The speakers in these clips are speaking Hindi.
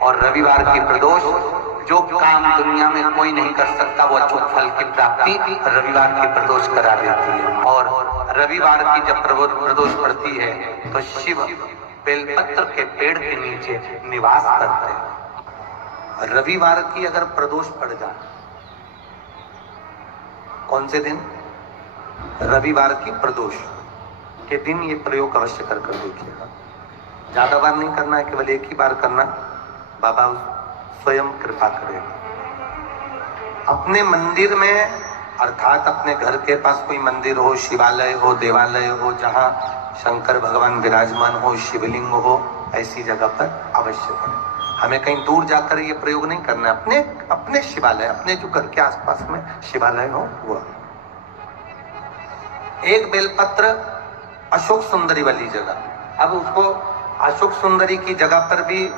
और रविवार की प्रदोष, जो काम दुनिया में कोई नहीं कर सकता वो अचूक फल की प्राप्ति रविवार की प्रदोष करा देती है। और रविवार की जब प्रदोष पड़ती है तो शिव बेलपत्र के पेड़ के नीचे निवास करते हैं। रविवार की अगर प्रदोष पड़ जाए, कौन से दिन? रविवार की प्रदोष के दिन ये प्रयोग अवश्य कर देखिएगा। ज्यादा बार नहीं करना है, केवल एक ही बार करना। बाबा स्वयं कृपा करेगा। अपने मंदिर में, अर्थात अपने घर के पास कोई मंदिर हो, शिवालय हो, देवालय हो, जहां शंकर भगवान विराजमान हो, शिवलिंग हो, ऐसी जगह पर अवश्य करें। हमें कहीं दूर जाकर ये प्रयोग नहीं करना है। अपने शिवालय, अपने जो घर के आसपास में शिवालय हो वो। एक बेलपत्र अशोक सुंदरी वाली जगह। अब उसको अशोक सुंदरी की जगह पर भी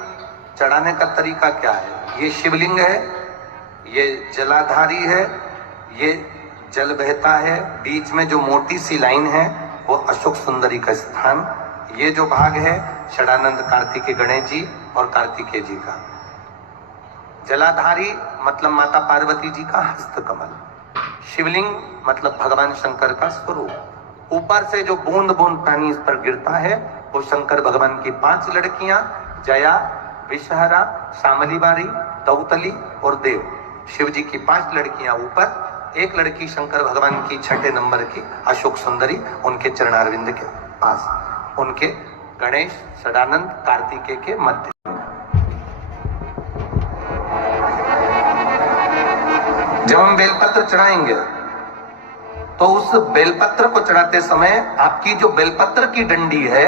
चढ़ाने का तरीका क्या है? ये शिवलिंग है, ये जलाधारी है, ये जल बहता है, बीच में जो मोटी सी लाइन है वो अशोक सुंदरी का स्थान। ये जो भाग है षडानंद कार्तिकेय गणेश जी और कार्तिकेय जी का। जलाधारी मतलब माता पार्वती जी का हस्तकमल। शिवलिंग मतलब भगवान शंकर का स्वरूप। ऊपर से जो बूंद बूंद पानी इस पर गिरता है वो शंकर भगवान की 5 लड़कियां, जया, विषहरा, शामलीबारी, दौतली और देव। शिव जी की 5 लड़कियां ऊपर, एक लड़की शंकर भगवान की 6ठे नंबर की अशोक सुंदरी उनके चरणारविंद के पास, उनके गणेश, षडानंद, कार्तिकेय के मध्य। जब हम बेलपत्र चढ़ाएंगे तो उस बेलपत्र को चढ़ाते समय आपकी जो बेलपत्र की डंडी है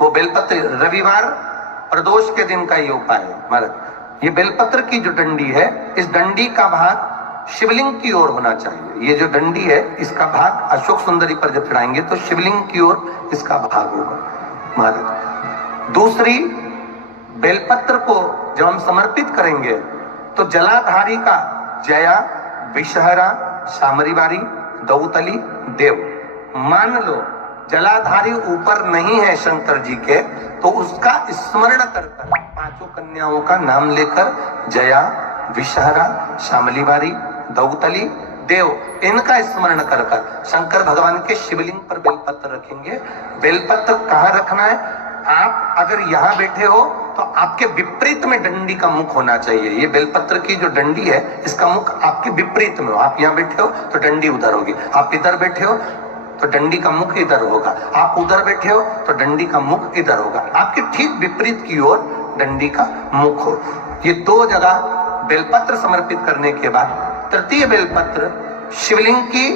वो बेलपत्र, रविवार प्रदोष के दिन का ये उपाय है महाराज। ये बेलपत्र की जो डंडी है, इस डंडी का भाग शिवलिंग की ओर होना चाहिए। ये जो डंडी है इसका भाग अशोक सुंदरी पर जब चढ़ाएंगे तो शिवलिंग की ओर इसका भाग होगा महाराज। दूसरी, बेलपत्र को जब हम समर्पित करेंगे तो जलाधारी का जया, विषहरा, शामरीबारी, दौतली, देव। मान लो जलाधारी ऊपर नहीं है शंकर जी के, तो उसका स्मरण कर 5 कन्याओं का नाम लेकर जया, विषहरा, शामलीबारी, दौतली, देव, इनका स्मरण कर शंकर भगवान के शिवलिंग पर बेलपत्र रखेंगे। बेलपत्र कहाँ रखना है? आप अगर यहाँ बैठे हो तो आपके विपरीत में डंडी का मुख होना चाहिए। ये बेलपत्र की जो डंडी है इसका मुख आपके विपरीत में हो। आप यहाँ बैठे हो तो डंडी उधर होगी, आप इधर बैठे हो तो डंडी का मुख इधर होगा, आप उधर बैठे हो तो डंडी का मुख इधर होगा। आपके ठीक विपरीत की ओर डंडी का मुख हो। ये 2 जगह बेलपत्र समर्पित करने के बाद तृतीय बेलपत्र शिवलिंग की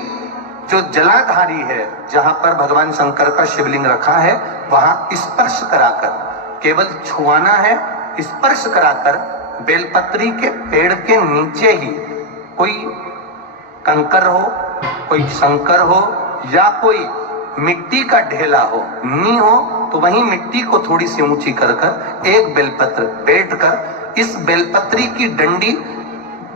जो जलाधारी है, जहां पर भगवान शंकर का शिवलिंग रखा है, वहां स्पर्श कराकर, केवल छुआना है, स्पर्श कराकर बेलपत्री के पेड़ के नीचे ही कोई कंकर हो, कोई शंकर हो या कोई मिट्टी का ढेला हो, नी हो, तो वहीं मिट्टी को थोड़ी सी ऊंची कर एक बेलपत्र बैठकर इस बेलपत्री की डंडी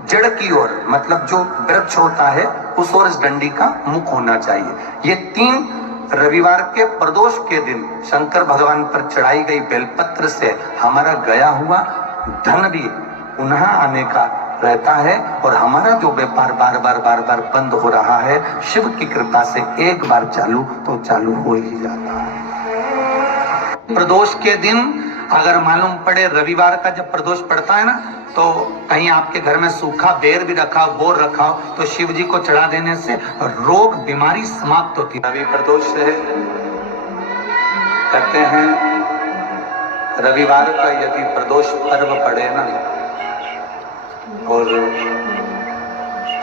जड़ की ओर, मतलब जो वृक्ष होता है उस ओर इस डंडी का मुख होना चाहिए। ये 3 रविवार के प्रदोष के दिन शंकर भगवान पर चढ़ाई गई बेलपत्र से हमारा गया हुआ धन भी पुनः आने का रहता है और हमारा जो व्यापार बार बार बंद हो रहा है, शिव की कृपा से एक बार चालू तो चालू हो ही जाता है। प्रदोष के दिन अगर मालूम पड़े, रविवार का जब प्रदोष पड़ता है ना, तो कहीं आपके घर में सूखा बेर भी रखा हो, बोर रखा हो, तो शिव जी को चढ़ा देने से रोग बीमारी समाप्त होती है। रवि प्रदोष है, कहते हैं रविवार का यदि प्रदोष पर्व पड़े ना, और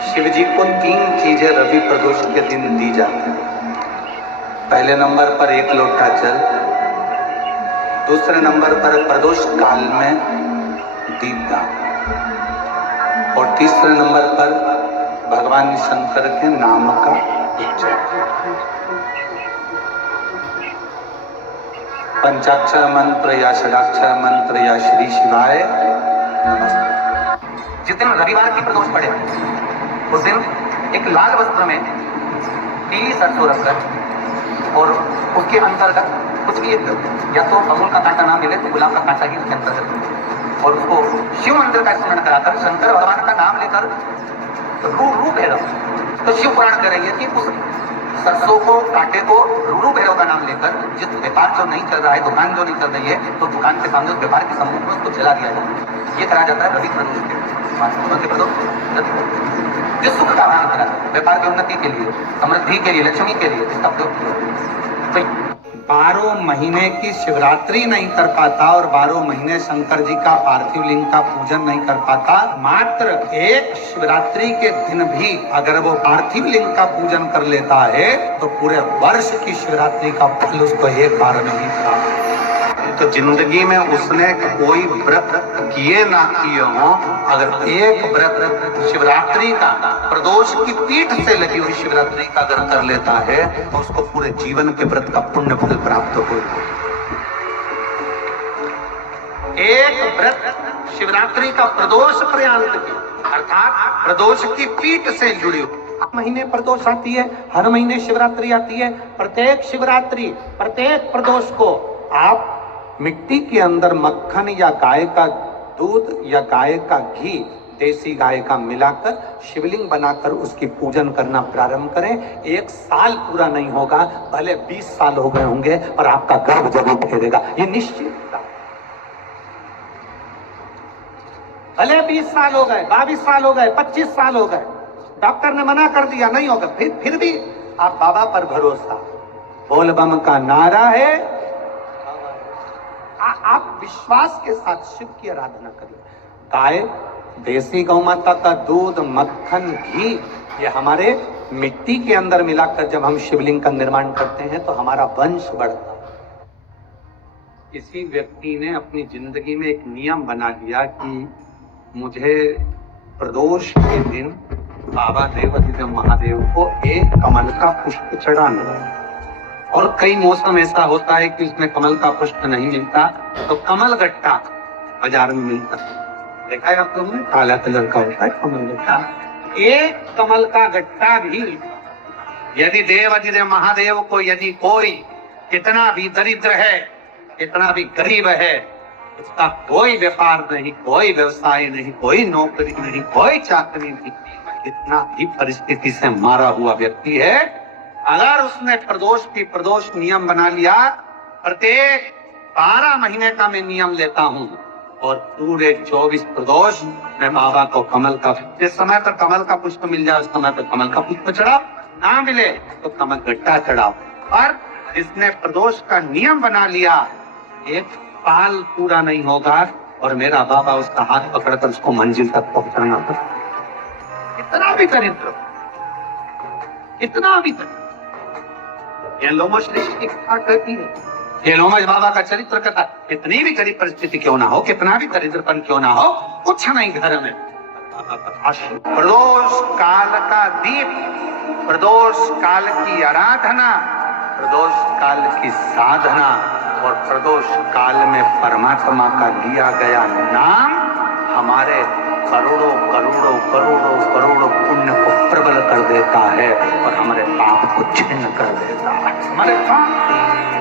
शिव जी को 3 चीजें रवि प्रदोष के दिन दी जाती हैं। पहले नंबर पर 1 लोटा जल, दूसरे नंबर पर प्रदोष काल में दीपदान, और तीसरे नंबर पर भगवान शंकर के नाम का उच्चारण। पंचाक्षर मंत्र या षडाक्षर मंत्र या श्री शिवाय नमस्ते। जिस दिन रविवार की प्रदोष पड़े उस दिन एक लाल वस्त्र में पीली सरसों रखकर और उसके अंतर्गत कुछ भी, या तो अमूल का कांटा ना मिले तो गुलाब का कांटा ही उसके अंतर्गत और उसको शिव मंदिर का स्मरण कराकर शंकर भगवान का नाम लेकर रू भैरव, तो शिव पुराण कह रही है कि उस सरसों को कांटे को रू भैरव का नाम लेकर जिस व्यापार जो नहीं चल रहा है, दुकान जो नहीं चल रही है, तो दुकान के सामने उस व्यापार के सम्मुख में उसको जला दिया जाए। ये करा जाता है रवि प्रदोष के जिस सुख का भान करा, व्यापार की उन्नति के लिए, समृद्धि के लिए, लक्ष्मी के लिए इसका प्रयोग किया। 12 महीने की शिवरात्रि नहीं कर पाता और 12 महीने शंकर जी का पार्थिव लिंग का पूजन नहीं कर पाता, मात्र एक शिवरात्रि के दिन भी अगर वो पार्थिव लिंग का पूजन कर लेता है तो पूरे वर्ष की शिवरात्रि का फल उसको एक बार में ही प्राप्त। तो जिंदगी में उसने कोई व्रत किए ना किए हो, अगर एक व्रत शिवरात्रि का प्रदोष की पीठ से लगी हुई शिवरात्रि का अगर कर लेता है तो उसको पूरे जीवन के व्रत का पुण्य फल प्राप्त हो। एक व्रत शिवरात्रि का प्रदोष पर्यंत की, अर्थात प्रदोष की पीठ से जुड़ी हुई। महीने प्रदोष आती है, हर महीने शिवरात्रि आती है। प्रत्येक शिवरात्रि, प्रत्येक प्रदोष को आप मिट्टी के अंदर मक्खन या गाय का दूध या गाय का घी, देसी गाय का मिलाकर शिवलिंग बनाकर उसकी पूजन करना प्रारंभ करें। 1 साल पूरा नहीं होगा, भले 20 साल हो गए होंगे और आपका गर्भ जरूर फेरेगा, ये निश्चित। भले 20 साल हो गए, 22 साल हो गए, 25 साल हो गए, डॉक्टर ने मना कर दिया नहीं होगा, फिर भी आप बाबा पर भरोसा, बोल बम का नारा है, आप विश्वास के साथ शिव की आराधना करिए। गाय, देसी गौ माता का दूध, मक्खन, घी, ये हमारे मिट्टी के अंदर मिलाकर जब हम शिवलिंग का निर्माण करते हैं तो हमारा वंश बढ़ता है। किसी व्यक्ति ने अपनी जिंदगी में एक नियम बना लिया कि मुझे प्रदोष के दिन बाबा देवाधिदेव महादेव को एक कमल का पुष्प चढ़ाना है। और कई मौसम ऐसा होता है कि उसमें कमल का पुष्प नहीं मिलता तो कमल गट्टा बाजार में मिलता है, देखा है आप लोगों ने, काला कलर का होता है कमल गट्टा। एक कमल का गट्टा भी यदि देवाधिदेव महादेव को, यदि कोई कितना भी दरिद्र है, कितना भी गरीब है, उसका कोई व्यापार नहीं, कोई व्यवसाय नहीं, कोई नौकरी नहीं, कोई चाकरी नहीं, कितना भी परिस्थिति से मारा हुआ व्यक्ति है, अगर उसने प्रदोष नियम बना लिया, प्रत्येक 12 महीने का मैं नियम लेता हूं और पूरे 24 प्रदोष मैं बाबा को कमल का, जिस समय पर कमल का पुष्प मिल जाए उस समय पर कमल का पुष्प चढ़ाओ, ना मिले तो कमल गट्टा चढ़ाओ। और जिसने प्रदोष का नियम बना लिया, 1 साल पूरा नहीं होगा और मेरा बाबा उसका हाथ पकड़कर उसको मंजिल तक पहुंचाना पड़ता। इतना भी दरिद्र, इतना भी दरिद्र, ये लोमश ऋषि कहती है, ये लोमश बाबा का चरित्र कथा, कितनी भी गरीब परिस्थिति क्यों ना हो, कितना भी दरिद्रपन क्यों ना हो, कुछ नहीं घर में, प्रदोष काल का दीप, प्रदोष काल की आराधना, प्रदोष काल की साधना और प्रदोष काल में परमात्मा का लिया गया नाम हमारे करोड़ों करोड़ों करोड़ों करोड़ों पुण्य को प्रबल कर देता है और हमारे पाप को छिन्न कर देता है। हमारे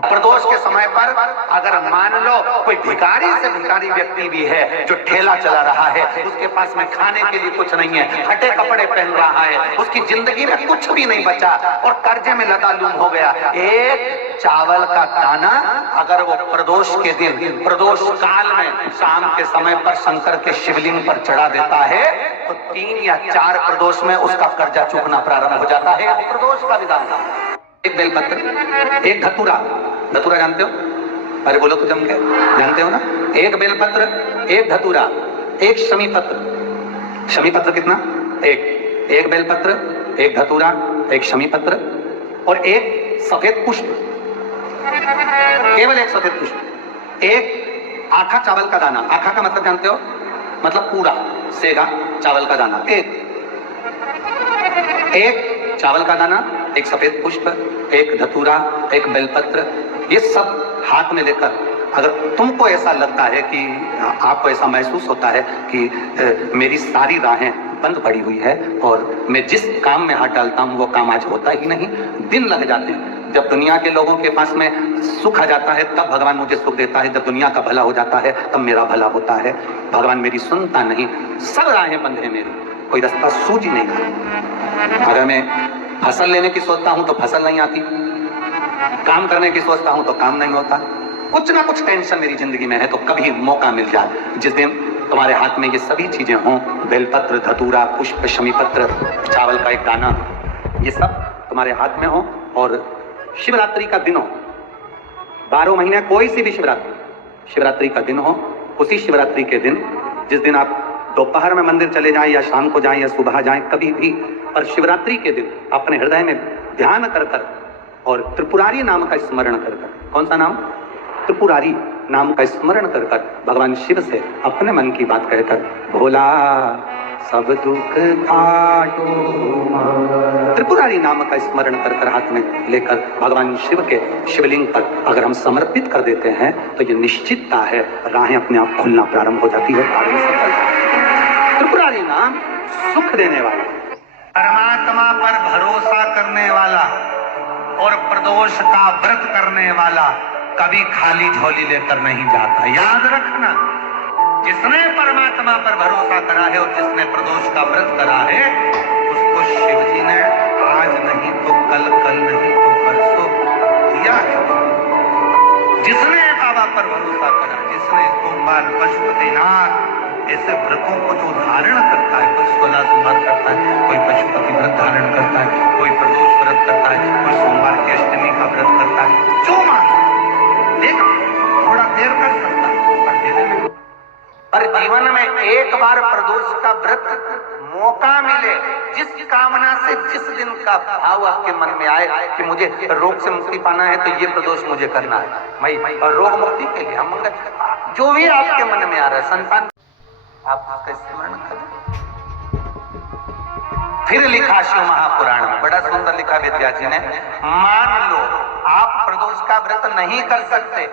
प्रदोष के समय पर अगर मान लो कोई भिखारी से भिखारी व्यक्ति भी है जो ठेला चला रहा है, उसके पास में खाने के लिए कुछ नहीं है, हटे कपड़े पहन रहा है, उसकी जिंदगी में कुछ भी नहीं बचा और कर्जे में लदालूम हो गया, एक चावल का दाना अगर वो प्रदोष के दिन, प्रदोष काल में शाम के समय पर शंकर के शिवलिंग पर चढ़ा देता है तो 3 या 4 प्रदोष में उसका कर्जा चुकना प्रारंभ हो जाता है। प्रदोष का विधान, एक बेलपत्र, एक धतूरा, धतूरा जानते हो? अरे बोलो तो जम के, जानते हो ना? एक बेलपत्र, एक धतूरा, एक शमी पत्र। शमी पत्र कितना? एक बेलपत्र, एक धतूरा, एक शमी पत्र और एक सफेद पुष्प, केवल एक सफेद पुष्प, एक आखा चावल का दाना। आखा का मतलब जानते हो? मतलब पूरा सेगा चावल का दाना। एक चावल का दाना, एक सफेद पुष्प, एक धतूरा, एक बेलपत्र, ये सब हाथ में लेकर अगर तुमको ऐसा लगता है कि आपको ऐसा महसूस होता है कि मेरी सारी राहें बंद पड़ी हुई है और मैं जिस काम में हाथ डालता हूं वो काम आज होता ही नहीं, दिन लग जाते हैं, जब दुनिया के लोगों के पास में सुख आ जाता है तब भगवान मुझे सुख देता है, जब दुनिया का भला हो जाता है तब मेरा भला होता है। भगवान मेरी सुनता नहीं, सब राहें बंद है मेरी, कोई रास्ता सूझ ही नहीं रहा। अगर मैं फसल लेने की सोचता हूं तो फसल नहीं आती, काम करने की सोचता हूं तो काम नहीं होता, कुछ ना कुछ टेंशन मेरी जिंदगी में है। तो कभी मौका मिल जाए जिस दिन तुम्हारे हाथ में ये सभी चीजें हों, बेलपत्र, धतूरा, पुष्प, शमीपत्र, चावल का एक दाना, ये सब तुम्हारे हाथ में हो, और शिवरात्रि का दिन हो, 12 महीने कोई सी भी शिवरात्रि का दिन हो, उसी शिवरात्रि के दिन, जिस दिन आप दोपहर में मंदिर चले जाएं या शाम को जाएं या सुबह जाएं, कभी भी, पर शिवरात्रि के दिन अपने हृदय में ध्यान कर कर और त्रिपुरारी नाम का स्मरण कर कर, कौन सा नाम? त्रिपुरारी नाम का स्मरण कर कर भगवान शिव से अपने मन की बात कहकर, भोला सब दुख काटो, त्रिपुरारी नाम का स्मरण कर कर हाथ में लेकर भगवान शिव के शिवलिंग पर अगर हम समर्पित कर देते हैं तो ये निश्चितता है राहें अपने आप खुलना प्रारंभ हो जाती है। त्रिपुरारी नाम सुख देने वाला, परमात्मा पर भरोसा करने वाला और प्रदोष का व्रत करने वाला कभी खाली झोली लेकर नहीं जाता। याद रखना, जिसने परमात्मा पर भरोसा करा है और जिसने प्रदोष का व्रत करा है, उसको शिव जी ने आज नहीं तो कल, कल नहीं तो परसों दिया है। जिसने बाबा पर भरोसा करा, जिसने सोमवार, पशुपतिनाथ ऐसे व्रतों को जो धारण करता है, कोई 16 सोमवार करता है, कोई पशुपति व्रत धारण करता है, कोई प्रदोष व्रत करता है, कोई सोमवार की अष्टमी का व्रत करता है, जो मांगे देख, थोड़ा देर कर सकता है पर देने में, पर जीवन में एक बार प्रदोष का व्रत मौका मिले, जिस कामना से जिस दिन का भाव आपके मन में आए कि मुझे रोग से मुक्ति पाना है तो ये प्रदोष मुझे करना है, मैं और रोग मुक्ति के लिए हम जो भी आपके मन में आ रहा है, संतान, आप उसका स्मरण करें। फिर लिखा शिव महापुराण में, बड़ा सुंदर लिखा विद्या जी ने, मान लो आप प्रदोष का व्रत नहीं कर सकते,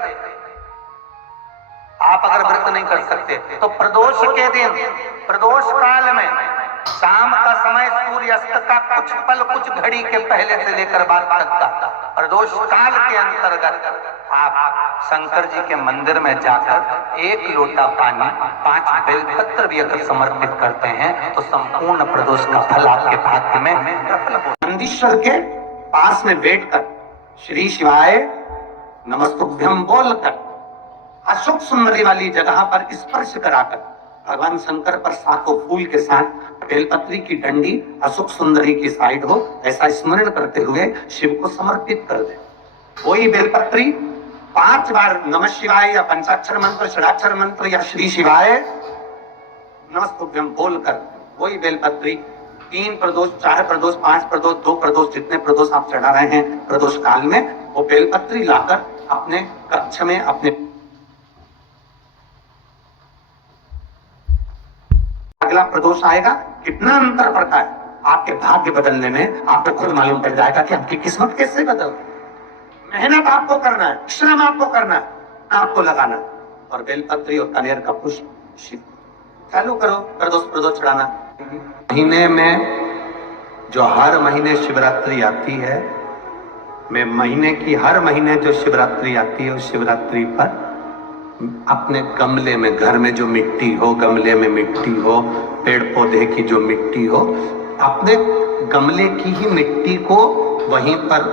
आप अगर व्रत नहीं कर सकते तो प्रदोष के दिन, प्रदोष काल में शाम का समय सूर्यास्त का कुछ पल, कुछ घड़ी के पहले से लेकर बाद तक का प्रदोष काल के अंतर्गत आप शंकर जी के मंदिर में जाकर 1 लोटा पानी, 5 बेलपत्र भी अगर समर्पित करते हैं तो संपूर्ण प्रदोष का फल आपके भाग्य में प्रबल हो। नंदीश्वर के पास में बैठकर श्री शिवाय नमस्तुभ्यम बोलकर अशोक सुंदरी वाली जगह पर स्पर्श कराकर भगवान शंकर पर 7 फूल के साथ बेलपत्री की डंडी अशोक सुंदरी की साइड हो, ऐसा स्मरण करते हुए शिव को समर्पित कर दे। वही बेलपत्री 5 बार नमः शिवाय या पंचाक्षर मंत्र, षडाक्षर मंत्र या श्री शिवाय नमस्तुभ्यम बोलकर वही बेलपत्री 3 प्रदोष, 4 प्रदोष, 5 प्रदोष, 2 प्रदोष, जितने प्रदोष आप चढ़ा रहे हैं प्रदोष काल में, वो बेलपत्री लाकर अपने कक्ष में, अपने अगला प्रदोष आएगा, कितना अंतर पड़ता है आपके भाग्य बदलने में, आपको खुद मालूम पड़ जाएगा कि आपकी किस्मत कैसे बदल। मेहनत आपको करना है, श्रम आपको करना है, आपको लगाना, और बेलपत्री और कनेर का पुष्प शिव चालू करो प्रदोष चढ़ाना। महीने में जो हर महीने शिवरात्रि आती है, मैं महीने की हर महीने जो शिवरात्रि आती है उस शिवरात्रि पर अपने गमले में, घर में जो मिट्टी हो, गमले में मिट्टी हो, पेड़ पौधे की जो मिट्टी हो, अपने गमले की ही मिट्टी को वहीं पर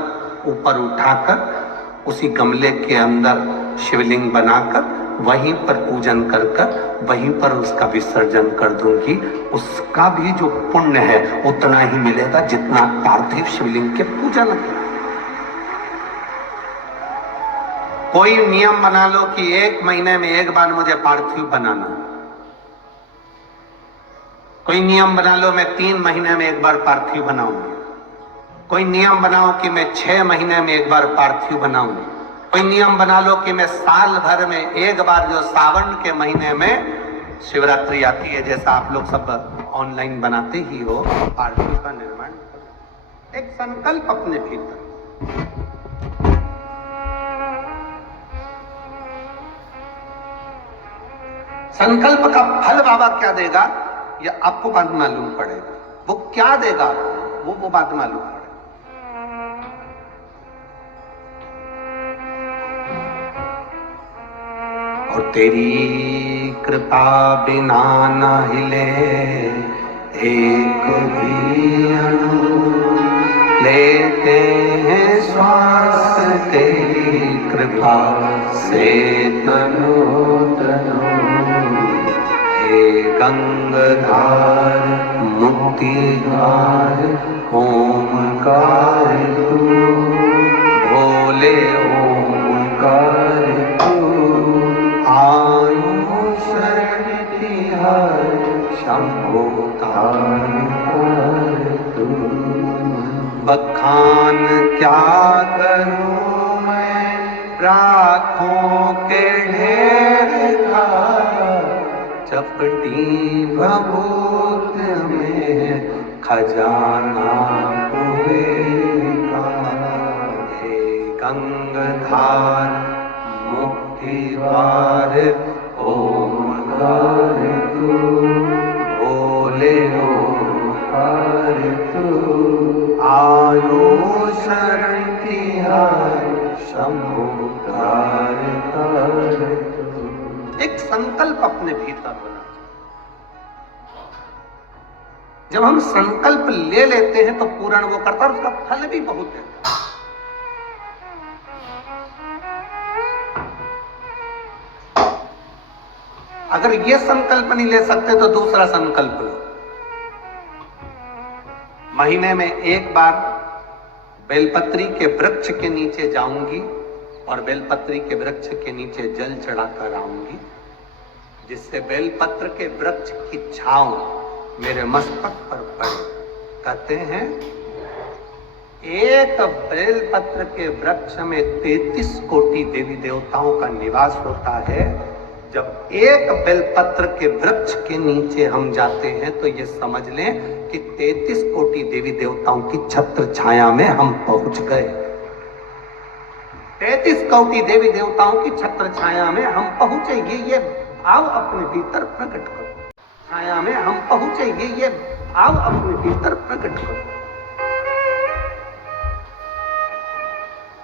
ऊपर उठाकर उसी गमले के अंदर शिवलिंग बनाकर वहीं पर पूजन कर कर वहीं पर उसका विसर्जन कर दूंगी। उसका भी जो पुण्य है उतना ही मिलेगा जितना पार्थिव शिवलिंग के पूजन के। कोई नियम बना लो कि 1 महीने में 1 बार मुझे पार्थिव बनाना, कोई नियम बना लो मैं 3 महीने में 1 बार पार्थिव बनाऊंगी, कोई नियम बनाओ कि मैं 6 महीने में 1 बार पार्थिव बनाऊंगी, कोई नियम बना लो कि मैं साल भर में 1 बार जो सावन के महीने में शिवरात्रि आती है, जैसा आप लोग सब ऑनलाइन बनाते ही हो, पार्थिव का निर्माण करो। एक संकल्प अपने भीतर, संकल्प का फल बाबा क्या देगा ये आपको बाद मालूम पड़ेगा, वो क्या देगा वो बाद मालूम पड़ेगा। और तेरी कृपा बिना न हिले एक भी अणु, लेते हैं श्वास तेरी कृपा से तनो तनो। हे गंगाधार मुक्तिधार ओमकार तू, भोले ओमकार तू, आयु शरण तिहार शंभो तारकार तू। बखान क्या करूं मैं राखों के ढेर का, चपटी भभूत में खजाना कुबेरा। हे गंगाधार मुक्तिधार ओमकार तू, भोले ओमकार तू, आयो शरण तिहार शंभो तारकार तू। एक संकल्प अपने भीतर होना चाहिए। जब हम संकल्प ले लेते हैं तो पूर्ण वो करता है, उसका फल भी बहुत है। अगर ये संकल्प नहीं ले सकते तो दूसरा संकल्प लो। महीने में एक बार बेलपत्री के वृक्ष के नीचे जाऊंगी और बेलपत्री के वृक्ष के नीचे जल चढ़ाकर आऊंगी, जिससे बेलपत्र के वृक्ष की छांव मेरे मस्तक पर पड़े। कहते हैं एक बेलपत्र के वृक्ष में 33 कोटि देवी देवताओं का निवास होता है। जब एक बेलपत्र के वृक्ष के नीचे हम जाते हैं तो ये समझ लें कि 33 कोटि देवी देवताओं की छत्र छाया में हम पहुंच गए। 33 कोटि देवी देवताओं की छत्र छाया में हम पहुंचे। ये भाव अपने भीतर प्रकट करो। छाया में हम पहुंचे, ये भाव अपने भीतर प्रकट करो।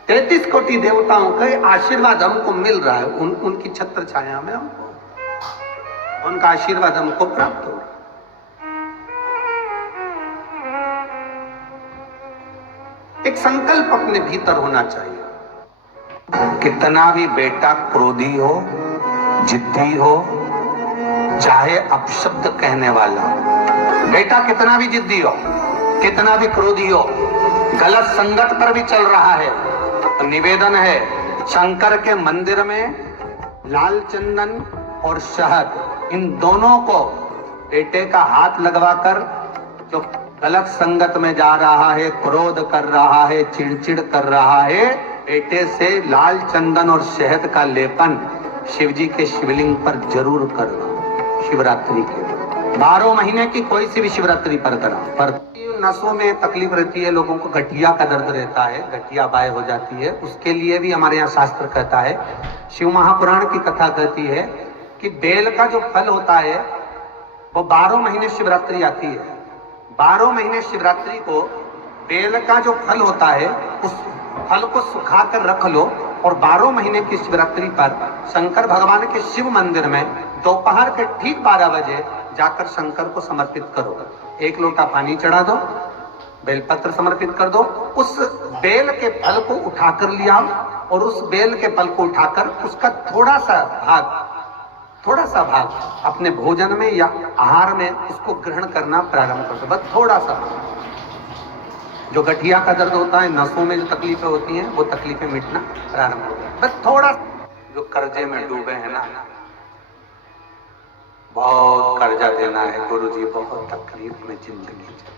33 कोटि देवताओं का आशीर्वाद हमको मिल रहा है। उनकी छत्र छाया में हमको उनका आशीर्वाद हमको प्राप्त हो रहा है। एक संकल्प अपने भीतर होना चाहिए। कितना भी बेटा क्रोधी हो, जिद्दी हो, चाहे अपशब्द कहने वाला, बेटा कितना भी जिद्दी हो, कितना भी क्रोधी हो, गलत संगत पर भी चल रहा है, तो निवेदन है शंकर के मंदिर में लाल चंदन और शहद, इन दोनों को बेटे का हाथ लगवाकर, जो गलत संगत में जा रहा है, क्रोध कर रहा है, चिड़चिड़ कर रहा है, बेटे से लाल चंदन और शहद का लेपन शिव जी के शिवलिंग पर जरूर करना। शिवरात्रि के 12 महीने की कोई सी भी शिवरात्रि पर करा। पर नसों में तकलीफ रहती है, लोगों को गठिया का दर्द रहता है, गठिया बाय हो जाती है, उसके लिए भी हमारे यहाँ शास्त्र कहता है, शिव महापुराण की कथा कहती है कि बेल का जो फल होता है वो 12 महीने शिवरात्रि आती है। 12 महीने शिवरात्रि को बेल का जो फल होता है उस फल को सुखा कर रख लो और 12 महीने की शिवरात्रि पर शंकर भगवान के शिव मंदिर में दोपहर के ठीक 12 बजे जाकर शंकर को समर्पित करो। 1 लोटा पानी चढ़ा दो, बेलपत्र समर्पित कर दो, उस बेल के फल को उठाकर लिया और उस बेल के फल को उठाकर उसका थोड़ा सा भाग अपने भोजन में या आहार में उसको ग्रहण करना प्रारंभ कर दो। बस थोड़ा सा। जो गठिया का दर्द होता है, नसों में जो तकलीफें होती हैं, वो तकलीफें मिटना प्रारंभ हो गई। बस थोड़ा। जो कर्जे में डूबे हैं ना, बहुत कर्जा देना है गुरुजी, बहुत तकलीफ में जिंदगी चल।